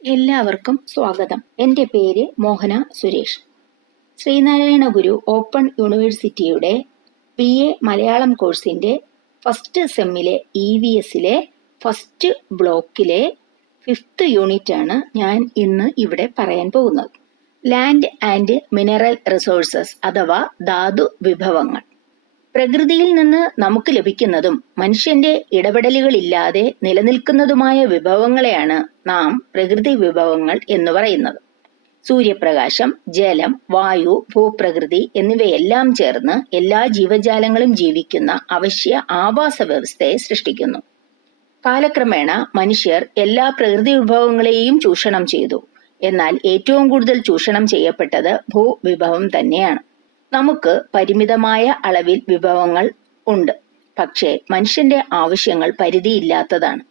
എല്ലാവർക്കും സ്വാഗതം. എൻ്റെ പേര് മോഹന സുരേഷ്. ശ്രീനാരായണ ഗുരു ഓപ്പൺ യൂണിവേഴ്സിറ്റിയുടെ BA മലയാളം കോഴ്സിൻ്റെ ഫസ്റ്റ് സെമ്മിലെ EVSലെ ഫസ്റ്റ് ബ്ലോക്കിലെ 5th യൂണിറ്റാണ് ഞാൻ ഇന്ന് ഇവിടെ പറയാൻ പോകുന്നത്. ലാൻഡ് ആൻഡ് മിനറൽ റിസോഴ്സസ് അഥവാ ധാതു വിഭവങ്ങൾ. പ്രകൃതിയിൽ നിന്ന് നമുക്ക് ലഭിക്കുന്നതും മനുഷ്യന്റെ ഇടപെടലുകളില്ലാതെ നിലനിൽക്കുന്നതുമായ വിഭവങ്ങളെയാണ് നാം പ്രകൃതി വിഭവങ്ങൾ എന്ന് പറയുന്നത്. സൂര്യപ്രകാശം, ജലം, വായു, ഭൂപ്രകൃതി എന്നിവയെല്ലാം ചേർന്ന് എല്ലാ ജീവജാലങ്ങളും ജീവിക്കുന്ന അവശ്യ ആവാസ വ്യവസ്ഥയെ സൃഷ്ടിക്കുന്നു. കാലക്രമേണ മനുഷ്യർ എല്ലാ പ്രകൃതി വിഭവങ്ങളെയും ചൂഷണം ചെയ്തു. എന്നാൽ ഏറ്റവും കൂടുതൽ ചൂഷണം ചെയ്യപ്പെട്ടത് ഭൂവിഭവം തന്നെയാണ്. നമുക്ക് പരിമിതമായ അളവിൽ വിഭവങ്ങൾ ഉണ്ട്. പക്ഷേ മനുഷ്യന്റെ ആവശ്യങ്ങൾ പരിധിയില്ലാത്തതാണ്.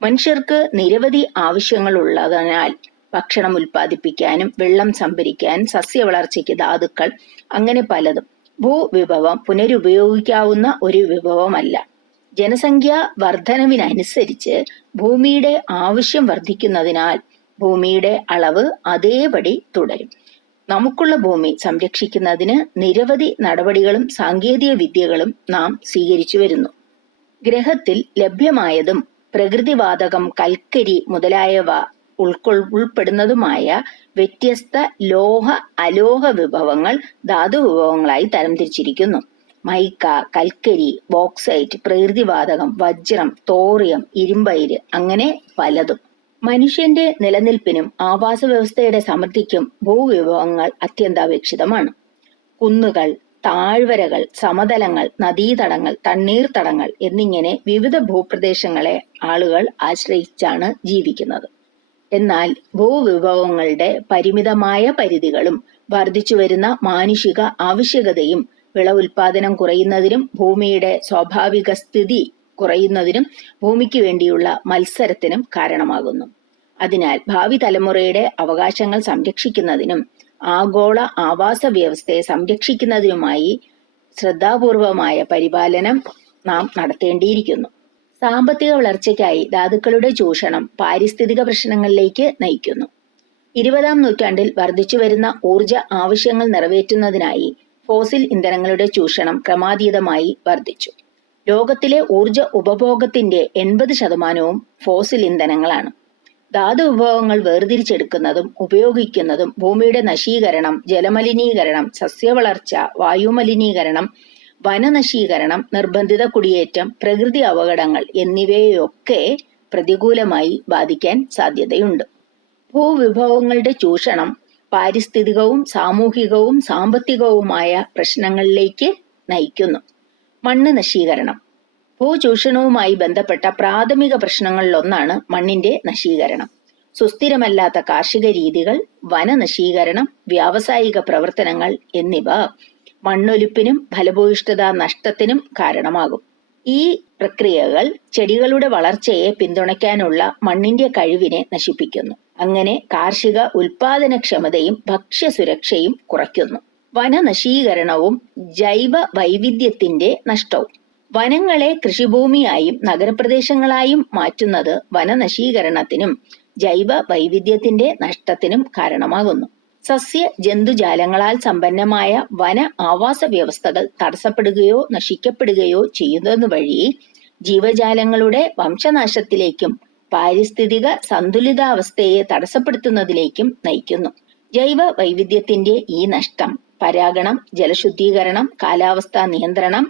മനുഷ്യർക്ക് നിരവധി ആവശ്യങ്ങൾ ഉള്ളതിനാൽ ഭക്ഷണം ഉൽപ്പാദിപ്പിക്കാനും വെള്ളം സംഭരിക്കാനും സസ്യവളർച്ചയ്ക്ക് ധാതുക്കൾ അങ്ങനെ പലതും. ഭൂവിഭവം പുനരുപയോഗിക്കാവുന്ന ഒരു വിഭവമല്ല. ജനസംഖ്യാ വർധനവിനനുസരിച്ച് ഭൂമിയുടെ ആവശ്യം വർദ്ധിക്കുന്നതിനാൽ ഭൂമിയുടെ അളവ് അതേപടി തുടരും. നമുക്കുള്ള ഭൂമി സംരക്ഷിക്കുന്നതിന് നിരവധി നടപടികളും സാങ്കേതിക വിദ്യകളും നാം സ്വീകരിച്ചു വരുന്നു. ഗ്രഹത്തിൽ ലഭ്യമായതും പ്രകൃതിവാതകം, കൽക്കരി മുതലായവ ഉൾപ്പെടുന്നതുമായ വ്യത്യസ്ത ലോഹ അലോഹ വിഭവങ്ങൾ ധാതു വിഭവങ്ങളായി തരംതിരിച്ചിരിക്കുന്നു. മൈക്ക, കൽക്കരി, ബോക്സൈറ്റ്, പ്രകൃതിവാതകം, വജ്രം, തോറിയം, ഇരുമ്പയിര് അങ്ങനെ പലതും. മനുഷ്യന്റെ നിലനിൽപ്പിനും ആവാസ വ്യവസ്ഥയുടെ സമൃദ്ധിക്കും ഭൂവിഭവങ്ങൾ അത്യന്താപേക്ഷിതമാണ്. കുന്നുകൾ, താഴ്വരകൾ, സമതലങ്ങൾ, നദീതടങ്ങൾ, തണ്ണീർത്തടങ്ങൾ എന്നിങ്ങനെ വിവിധ ഭൂപ്രദേശങ്ങളെ ആളുകൾ ആശ്രയിച്ചാണ് ജീവിക്കുന്നത്. എന്നാൽ ഭൂവിഭവങ്ങളുടെ പരിമിതമായ പരിധികളും വർദ്ധിച്ചുവരുന്ന മാനുഷിക ആവശ്യകതയും വിളവുൽപാദനം കുറയുന്നതിനും ഭൂമിയുടെ സ്വാഭാവിക സ്ഥിതി കുറയുന്നതിനും ഭൂമിക്ക് വേണ്ടിയുള്ള മത്സരത്തിനും കാരണമാകുന്നു. അതിനാൽ ഭാവി തലമുറയുടെ അവകാശങ്ങൾ സംരക്ഷിക്കുന്നതിനും ആഗോള ആവാസ വ്യവസ്ഥയെ സംരക്ഷിക്കുന്നതിനുമായി ശ്രദ്ധാപൂർവമായ പരിപാലനം നാം നടത്തേണ്ടിയിരിക്കുന്നു. സാമ്പത്തിക വളർച്ചയ്ക്കായി ധാതുക്കളുടെ ചൂഷണം പാരിസ്ഥിതിക പ്രശ്നങ്ങളിലേക്ക് നയിക്കുന്നു. 20ാം നൂറ്റാണ്ടിൽ വർദ്ധിച്ചുവരുന്ന ഊർജ ആവശ്യങ്ങൾ നിറവേറ്റുന്നതിനായി ഫോസിൽ ഇന്ധനങ്ങളുടെ ചൂഷണം ക്രമാതീതമായി വർദ്ധിച്ചു. ലോകത്തിലെ ഊർജ ഉപഭോഗത്തിന്റെ 80% ഫോസിൽ ഇന്ധനങ്ങളാണ്. ധാതു വിഭവങ്ങൾ വേർതിരിച്ചെടുക്കുന്നതും ഉപയോഗിക്കുന്നതും ഭൂമിയുടെ നശീകരണം, ജലമലിനീകരണം, സസ്യവളർച്ച, വായുമലിനീകരണം, വനനശീകരണം, നിർബന്ധിത കുടിയേറ്റം, പ്രകൃതി അപകടങ്ങൾ എന്നിവയൊക്കെ പ്രതികൂലമായി ബാധിക്കാൻ സാധ്യതയുണ്ട്. ഭൂവിഭവങ്ങളുടെ ചൂഷണം പാരിസ്ഥിതികവും സാമൂഹികവും സാമ്പത്തികവുമായ പ്രശ്നങ്ങളിലേക്ക് നയിക്കുന്നു. മണ്ണ് നശീകരണം. ഭൂചൂഷണവുമായി ബന്ധപ്പെട്ട പ്രാഥമിക പ്രശ്നങ്ങളിലൊന്നാണ് മണ്ണിന്റെ നശീകരണം. സുസ്ഥിരമല്ലാത്ത കാർഷിക രീതികൾ, വനനശീകരണം, വ്യാവസായിക പ്രവർത്തനങ്ങൾ എന്നിവ മണ്ണൊലിപ്പിനും ഫലഭൂയിഷ്ഠതാ നഷ്ടത്തിനും കാരണമാകും. ഈ പ്രക്രിയകൾ ചെടികളുടെ വളർച്ചയെ പിന്തുണയ്ക്കാനുള്ള മണ്ണിന്റെ കഴിവിനെ നശിപ്പിക്കുന്നു. അങ്ങനെ കാർഷിക ഉൽപാദനക്ഷമതയും ഭക്ഷ്യസുരക്ഷയും കുറയ്ക്കുന്നു. വനനശീകരണവും ജൈവ വൈവിധ്യത്തിന്റെ നഷ്ടവും. വനങ്ങളെ കൃഷിഭൂമിയായും നഗരപ്രദേശങ്ങളായും മാറ്റുന്നത് വനനശീകരണത്തിനും ജൈവ വൈവിധ്യത്തിന്റെ നഷ്ടത്തിനും കാരണമാകുന്നു. സസ്യ ജന്തുജാലങ്ങളാൽ സമ്പന്നമായ വന ആവാസ വ്യവസ്ഥകൾ തടസ്സപ്പെടുകയോ നശിക്കപ്പെടുകയോ ചെയ്യുന്നത് വഴി ജീവജാലങ്ങളുടെ വംശനാശത്തിലേക്കും പാരിസ്ഥിതിക സന്തുലിതാവസ്ഥയെ തടസ്സപ്പെടുത്തുന്നതിലേക്കും നയിക്കുന്നു. ജൈവ വൈവിധ്യത്തിന്റെ ഈ നഷ്ടം പരാഗണം, ജലശുദ്ധീകരണം, കാലാവസ്ഥാ നിയന്ത്രണം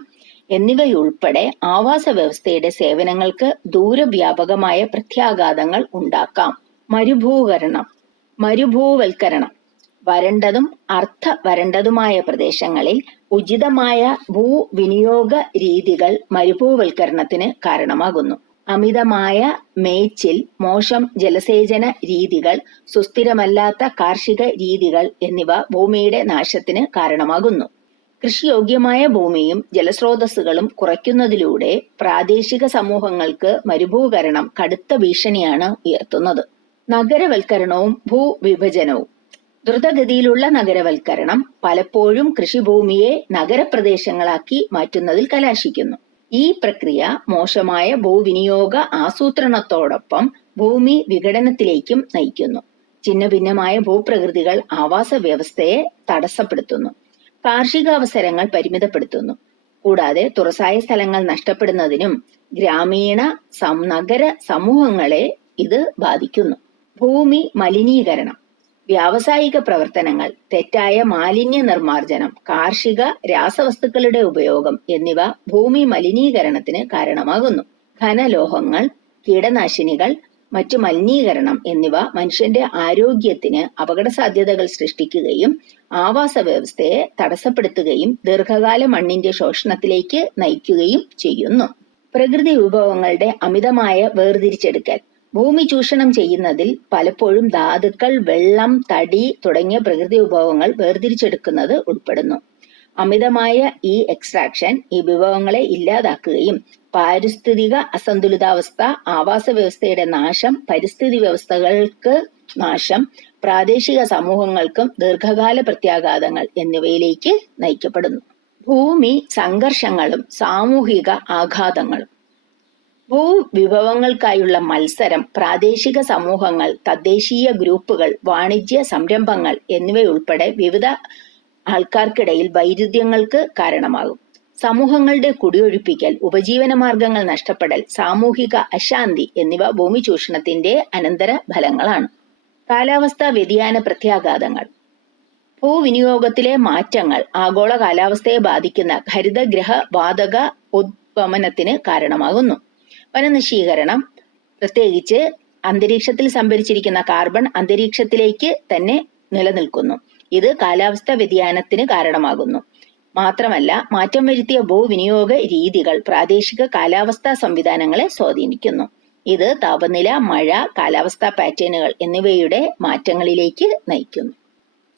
എന്നിവയുൾപ്പെടെ ആവാസ വ്യവസ്ഥയുടെ സേവനങ്ങൾക്ക് ദൂരവ്യാപകമായ പ്രത്യാഘാതങ്ങൾ ഉണ്ടാക്കാം. മരുഭൂവൽക്കരണം. വരണ്ടതും അർദ്ധ വരണ്ടതുമായ പ്രദേശങ്ങളിൽ ഉചിതമായ ഭൂവിനിയോഗ രീതികൾ മരുഭൂവൽക്കരണത്തിന് കാരണമാകുന്നു. അമിതമായ മേച്ചിൽ, മോശം ജലസേചന രീതികൾ, സുസ്ഥിരമല്ലാത്ത കാർഷിക രീതികൾ എന്നിവ ഭൂമിയുടെ നാശത്തിന് കാരണമാകുന്നു. കൃഷിയോഗ്യമായ ഭൂമിയും ജലസ്രോതസ്സുകളും കുറയ്ക്കുന്നതിലൂടെ പ്രാദേശിക സമൂഹങ്ങൾക്ക് മരുഭൂകരണം കടുത്ത ഭീഷണിയാണ് ഉയർത്തുന്നത്. നഗരവൽക്കരണവും ഭൂവിഭജനവും. ദ്രുതഗതിയിലുള്ള നഗരവൽക്കരണം പലപ്പോഴും കൃഷിഭൂമിയെ നഗരപ്രദേശങ്ങളാക്കി മാറ്റുന്നതിൽ കലാശിക്കുന്നു. ഈ പ്രക്രിയ മോശമായ ഭൂവിനിയോഗ ആസൂത്രണത്തോടൊപ്പം ഭൂമി വിഘടനത്തിലേക്കും നയിക്കുന്നു. ഛിന്നഭിന്നമായ ഭൂപ്രകൃതികൾ ആവാസ വ്യവസ്ഥയെ തടസ്സപ്പെടുത്തുന്നു. കാർഷികാവസരങ്ങൾ പരിമിതപ്പെടുത്തുന്നു. കൂടാതെ തുറസായ സ്ഥലങ്ങൾ നഷ്ടപ്പെടുന്നതിനും ഗ്രാമീണ നഗര സമൂഹങ്ങളെ ഇത് ബാധിക്കുന്നു. ഭൂമി മലിനീകരണം, വ്യാവസായിക പ്രവർത്തനങ്ങൾ, തെറ്റായ മാലിന്യ നിർമ്മാർജ്ജനം, കാർഷിക രാസവസ്തുക്കളുടെ ഉപയോഗം എന്നിവ ഭൂമി മലിനീകരണത്തിന് കാരണമാകുന്നു. ഘനലോഹങ്ങൾ, കീടനാശിനികൾ, മറ്റു മലിനീകരണം എന്നിവ മനുഷ്യന്റെ ആരോഗ്യത്തിന് അപകട സാധ്യതകൾ സൃഷ്ടിക്കുകയും ആവാസ വ്യവസ്ഥയെ തടസ്സപ്പെടുത്തുകയും ദീർഘകാല മണ്ണിന്റെ ശോഷണത്തിലേക്ക് നയിക്കുകയും ചെയ്യുന്നു. പ്രകൃതി വിഭവങ്ങളുടെ അമിതമായ വേർതിരിച്ചെടുക്കൽ. ഭൂമി ചൂഷണം ചെയ്യുന്നതിൽ പലപ്പോഴും ധാതുക്കൾ, വെള്ളം, തടി തുടങ്ങിയ പ്രകൃതി വിഭവങ്ങൾ വേർതിരിച്ചെടുക്കുന്നത് ഉൾപ്പെടുന്നു. അമിതമായ ഈ എക്സ്ട്രാക്ഷൻ ഈ വിഭവങ്ങളെ ഇല്ലാതാക്കുകയും പാരിസ്ഥിതിക അസന്തുലിതാവസ്ഥ, ആവാസ വ്യവസ്ഥയുടെ നാശം, പരിസ്ഥിതി വ്യവസ്ഥകൾക്ക് നാശം, പ്രാദേശിക സമൂഹങ്ങൾക്കും ദീർഘകാല പ്രത്യാഘാതങ്ങൾ എന്നിവയിലേക്ക് നയിക്കപ്പെടുന്നു. ഭൂമി സംഘർഷങ്ങളും സാമൂഹിക ആഘാതങ്ങളും. ഭൂവിഭവങ്ങൾക്കായുള്ള മത്സരം, പ്രാദേശിക സമൂഹങ്ങൾ, തദ്ദേശീയ ഗ്രൂപ്പുകൾ, വാണിജ്യ സംരംഭങ്ങൾ എന്നിവയുൾപ്പെടെ വിവിധ ആൾക്കാർക്കിടയിൽ വൈരുദ്ധ്യങ്ങൾക്ക് കാരണമാകും. സമൂഹങ്ങളുടെ കുടിയൊഴിപ്പിക്കൽ, ഉപജീവന മാർഗങ്ങൾ നഷ്ടപ്പെടൽ, സാമൂഹിക അശാന്തി എന്നിവ ഭൂമി ചൂഷണത്തിന്റെ അനന്തര ഫലങ്ങളാണ്. കാലാവസ്ഥാ വ്യതിയാന പ്രത്യാഘാതങ്ങൾ. ഭൂവിനിയോഗത്തിലെ മാറ്റങ്ങൾ ആഗോള കാലാവസ്ഥയെ ബാധിക്കുന്ന ഹരിതഗൃഹ വാതക ഉദ്വമനത്തിന് കാരണമാകുന്നു. വനനശീകരണം, പ്രത്യേകിച്ച് അന്തരീക്ഷത്തിൽ സംഭരിച്ചിരിക്കുന്ന കാർബൺ അന്തരീക്ഷത്തിലേക്ക് തന്നെ നിലനിൽക്കുന്നു. ഇത് കാലാവസ്ഥാ വ്യതിയാനത്തിന് കാരണമാകുന്നു. മാത്രമല്ല, മാറ്റം വരുത്തിയ ഭൂവിനിയോഗ രീതികൾ പ്രാദേശിക കാലാവസ്ഥാ സംവിധാനങ്ങളെ സ്വാധീനിക്കുന്നു. ഇത് താപനില, മഴ, കാലാവസ്ഥാ പാറ്റേണുകൾ എന്നിവയുടെ മാറ്റങ്ങളിലേക്ക് നയിക്കുന്നു.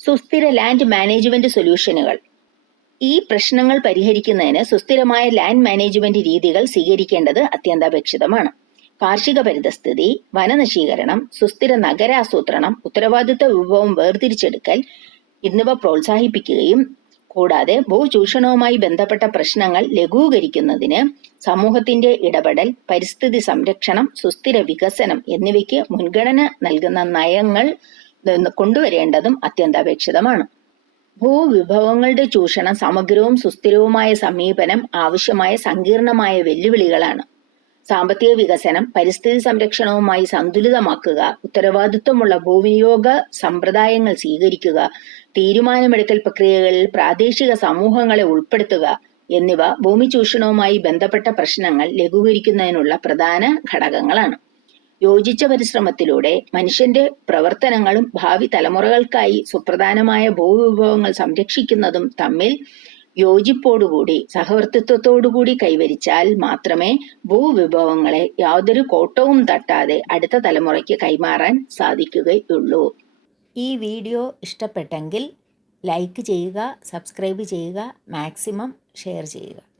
സുസ്ഥിര ലാൻഡ് മാനേജ്മെന്റ് സൊല്യൂഷനുകൾ. ഈ പ്രശ്നങ്ങൾ പരിഹരിക്കുന്നതിന് സുസ്ഥിരമായ ലാൻഡ് മാനേജ്മെന്റ് രീതികൾ സ്വീകരിക്കേണ്ടത് അത്യന്താപേക്ഷിതമാണ്. കാർഷിക പരിതസ്ഥിതി, വനനശീകരണം, സുസ്ഥിര നഗരാസൂത്രണം, ഉത്തരവാദിത്ത വിഭവം വേർതിരിച്ചെടുക്കൽ എന്നിവ പ്രോത്സാഹിപ്പിക്കുകയും കൂടാതെ ഭൂചൂഷണവുമായി ബന്ധപ്പെട്ട പ്രശ്നങ്ങൾ ലഘൂകരിക്കുന്നതിന് സമൂഹത്തിന്റെ ഇടപെടൽ, പരിസ്ഥിതി സംരക്ഷണം, സുസ്ഥിര വികസനം എന്നിവയ്ക്ക് മുൻഗണന നൽകുന്ന നയങ്ങൾ കൊണ്ടുവരേണ്ടതും അത്യന്താപേക്ഷിതമാണ്. ഭൂവിഭവങ്ങളുടെ ചൂഷണം, സമഗ്രവും സുസ്ഥിരവുമായ സമീപനം ആവശ്യമായ സങ്കീർണമായ വെല്ലുവിളികളാണ്. സാമ്പത്തിക വികസനം പരിസ്ഥിതി സംരക്ഷണവുമായി സന്തുലിതമാക്കുക, ഉത്തരവാദിത്വമുള്ള ഭൂവിനിയോഗ സമ്പ്രദായങ്ങൾ സ്വീകരിക്കുക, തീരുമാനമെടുക്കൽ പ്രക്രിയകളിൽ പ്രാദേശിക സമൂഹങ്ങളെ ഉൾപ്പെടുത്തുക എന്നിവ ഭൂമി ചൂഷണവുമായി ബന്ധപ്പെട്ട പ്രശ്നങ്ങൾ ലഘൂകരിക്കുന്നതിനുള്ള പ്രധാന ഘടകങ്ങളാണ്. യോജിച്ച പരിശ്രമത്തിലൂടെ മനുഷ്യന്റെ പ്രവർത്തനങ്ങളും ഭാവി തലമുറകൾക്കായി സുപ്രധാനമായ ഭൂവിഭവങ്ങൾ സംരക്ഷിക്കുന്നതും തമ്മിൽ യോജിപ്പോടുകൂടി സഹവർത്തിത്വത്തോടുകൂടി കൈവരിച്ചാൽ മാത്രമേ ഭൂവിഭവങ്ങളെ യാതൊരു കോട്ടവും തട്ടാതെ അടുത്ത തലമുറയ്ക്ക് കൈമാറാൻ സാധിക്കുകയുള്ളൂ. ഈ വീഡിയോ ഇഷ്ടപ്പെട്ടെങ്കിൽ ലൈക്ക് ചെയ്യുക, സബ്സ്ക്രൈബ് ചെയ്യുക, മാക്സിമം ഷെയർ ചെയ്യുക.